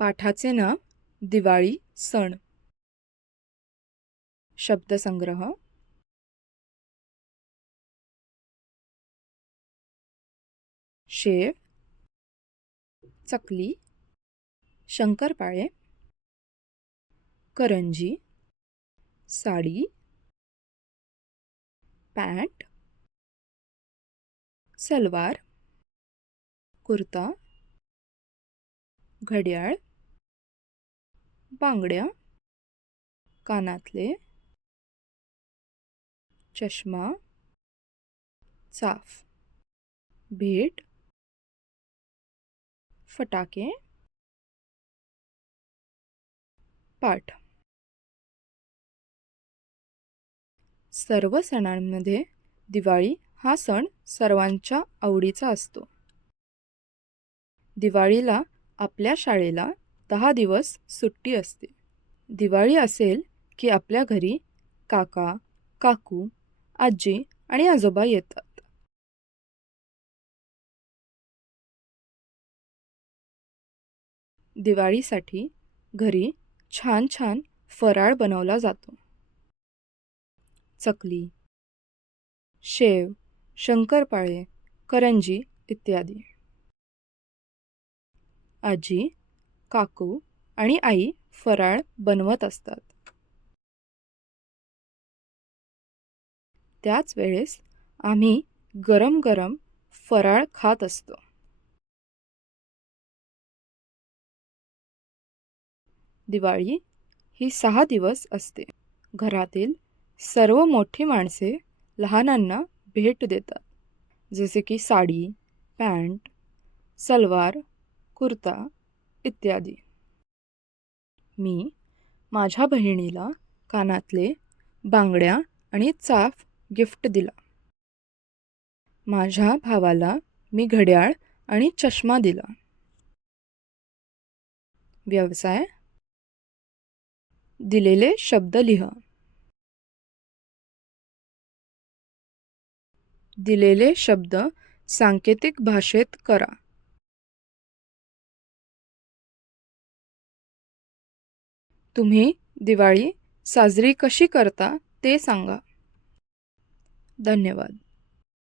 पाठाचे नाव दिवाळी सण. शब्दसंग्रह. शेव, चकली, शंकरपाळे, करंजी, साडी, पॅन्ट, सलवार, कुर्ता, घड्याळ, बांगड्या, कानातले, चष्मा, चाफ, भेट, फटाके, पाठ. सर्व सणांमध्ये दिवाळी हा सण सर्वांच्या आवडीचा असतो. दिवाळीला आपल्या शाळेला 10 दिवस सुट्टी असते. दिवाळी असेल की आपल्या घरी काका, काकू, आजी आणि आजोबा येतात. दिवाळीसाठी घरी छान छान फराळ बनवला जातो. चकली, शेव, शंकरपाळे, करंजी इत्यादी. आजी, काकू आणि आई फराळ बनवत असतात. त्याच वेळेस आम्ही गरम गरम फराळ खात असतो. दिवाळी ही 6 दिवस असते. घरातील सर्व मोठी माणसे लहानांना भेट देतात, जसे की साडी, पॅन्ट, सलवार, कुर्ता इत्यादी. मी माझ्या बहिणीला कानातले, बांगड्या आणि चाफ गिफ्ट दिला. माझ्या भावाला मी घड्याळ आणि चष्मा दिला. व्यवसाय. दिलेले शब्द लिहा. दिलेले शब्द सांकेतिक भाषेत करा. तुम्ही दिवाळी साजरी कशी करता ते सांगा. धन्यवाद.